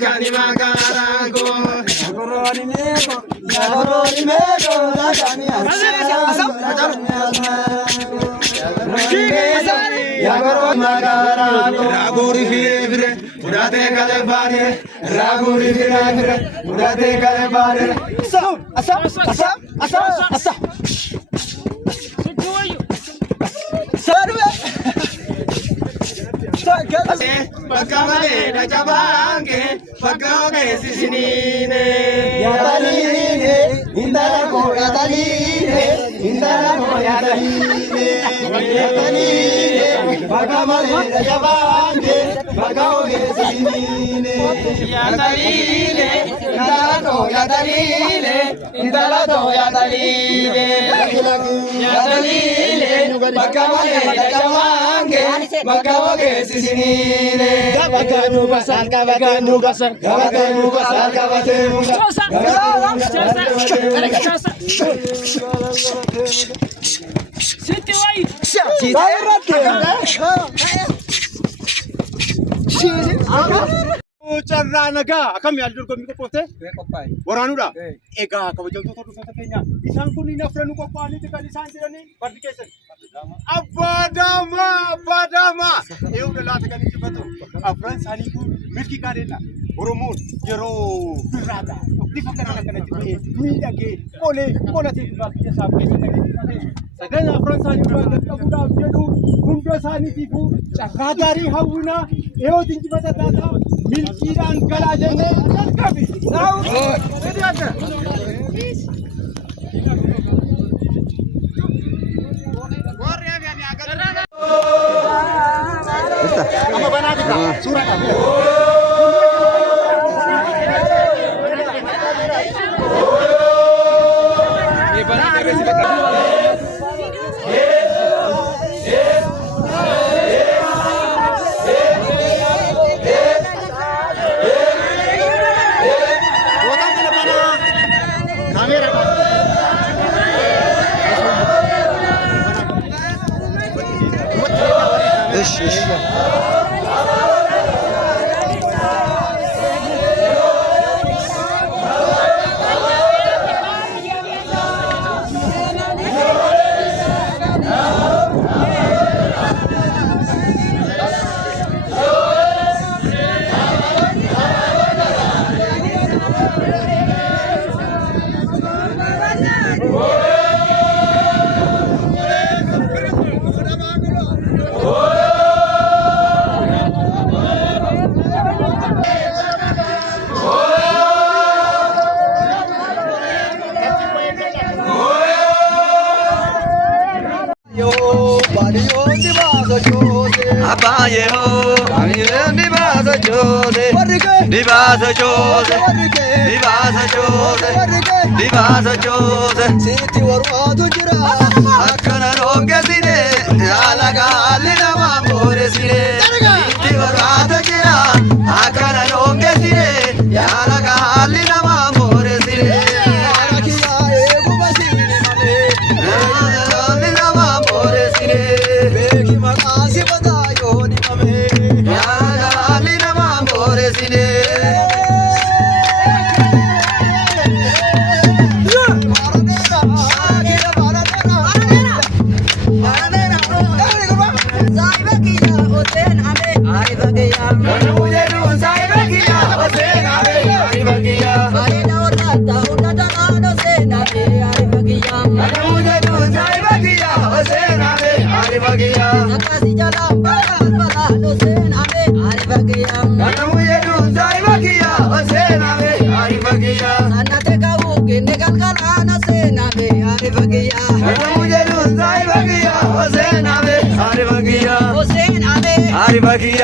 Gani magarago, Goroni mego, Gani asam. Raguri fire, udate kale bare, raguri fire, udate kale bare. Asam. Bakamale da jabange, bakaoge sisinine. Yataline, indara ko yataline, yataline, bakamale da jabange, bakaoge sisinine. Yataline, indara ko yataline, bakamale da jabange, bakaoge sisinine. Gabaganu basal, gabaganu basal, gabaganu basal, gabaganu Carraa nagaa akkam yaaddu dorgommii qophoofte? Waraanuudha? Egaa kabajamtoota hordoftoota keenya isaan kun hin afran qophaa'aniiti kan isaan jiranii fardi keessan. Abbaa Daamaa! Eeyyuu laata kan injifatu afran isaanii kun milkii gaariidha. Oromoon yeroo birraadha. Bifa kanaan akkanatti bahee miidhagee qolatee biraa biyya isaa keessatti sadan afran isaanii irraa qaqqabuudhaaf jedhu hunda isaaniitiifuu carraa gaarii hawwinaa yoo injifata taata milkiidhaan galaa jennee jalqabi. Amma banaati suuraa Abaye ho, dibasa jode, siti waru jira, akana roge sire, alaga alina mamore sire, siti waru jira, akana roge sire, alaga alina mamore sire. Ari Bagia,